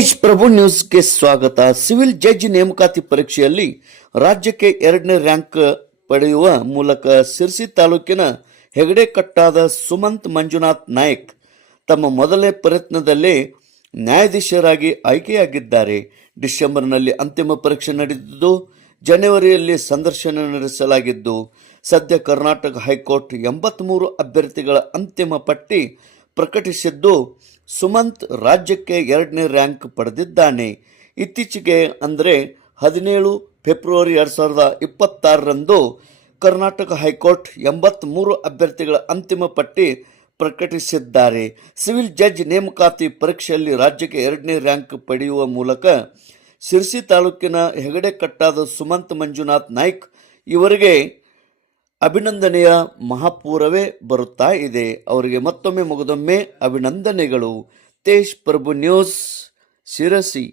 ತೇಜ್ ಪ್ರಭು ನ್ಯೂಸ್ಗೆ ಸ್ವಾಗತ. Civil judge ನೇಮಕಾತಿ ಪರೀಕ್ಷೆಯಲ್ಲಿ ರಾಜ್ಯಕ್ಕೆ 2ನೇ ರ್ಯಾಂಕ್ ಪಡೆಯುವ ಮೂಲಕ ಸಿರ್ಸಿ ತಾಲೂಕಿನ ಹೆಗಡೆ ಕಟ್ಟಾದ ಸುಮಂತ್ ಮಂಜುನಾಥ್ ನಾಯ್ಕ್ ತಮ್ಮ ಮೊದಲನೇ ಪ್ರಯತ್ನದಲ್ಲೇ ನ್ಯಾಯಾಧೀಶರಾಗಿ ಆಯ್ಕೆಯಾಗಿದ್ದಾರೆ. ಡಿಸೆಂಬರ್ನಲ್ಲಿ ಅಂತಿಮ ಪರೀಕ್ಷೆ ನಡೆದಿದ್ದು, ಜನವರಿಯಲ್ಲಿ ಸಂದರ್ಶನ ನಡೆಸಲಾಗಿದ್ದು, ಸದ್ಯ ಕರ್ನಾಟಕ ಹೈಕೋರ್ಟ್ 83 ಅಭ್ಯರ್ಥಿಗಳ ಅಂತಿಮ ಪಟ್ಟಿ ಪ್ರಕಟಿಸಿದ್ದು, ಸುಮಂತ್ ರಾಜ್ಯಕ್ಕೆ 2ನೇ ರ್ಯಾಂಕ್ ಪಡೆದಿದ್ದಾನೆ. ಇತ್ತೀಚೆಗೆ ಅಂದರೆ 17 ಫೆಬ್ರವರಿ 2026ರಂದು ಕರ್ನಾಟಕ ಹೈಕೋರ್ಟ್ 83 ಅಭ್ಯರ್ಥಿಗಳ ಅಂತಿಮ ಪಟ್ಟಿ ಪ್ರಕಟಿಸಿದ್ದಾರೆ. ಸಿವಿಲ್ ಜಡ್ಜ್ ನೇಮಕಾತಿ ಪರೀಕ್ಷೆಯಲ್ಲಿ ರಾಜ್ಯಕ್ಕೆ 2ನೇ ರ್ಯಾಂಕ್ ಪಡೆಯುವ ಮೂಲಕ ಸಿರ್ಸಿ ತಾಲೂಕಿನ ಹೆಗಡೆ ಕಟ್ಟಾದ ಸುಮಂತ್ ಮಂಜುನಾಥ್ ನಾಯ್ಕ್ ಇವರಿಗೆ ಅಭಿನಂದನೆಯ ಮಹಾಪೂರವೇ ಬರುತ್ತಾ ಇದೆ. ಅವರಿಗೆ ಮತ್ತೊಮ್ಮೆ ಮುಗಿದೊಮ್ಮೆ ಅಭಿನಂದನೆಗಳು. ತೇಜ್ ಪ್ರಭು ನ್ಯೂಸ್, ಶಿರಸಿ.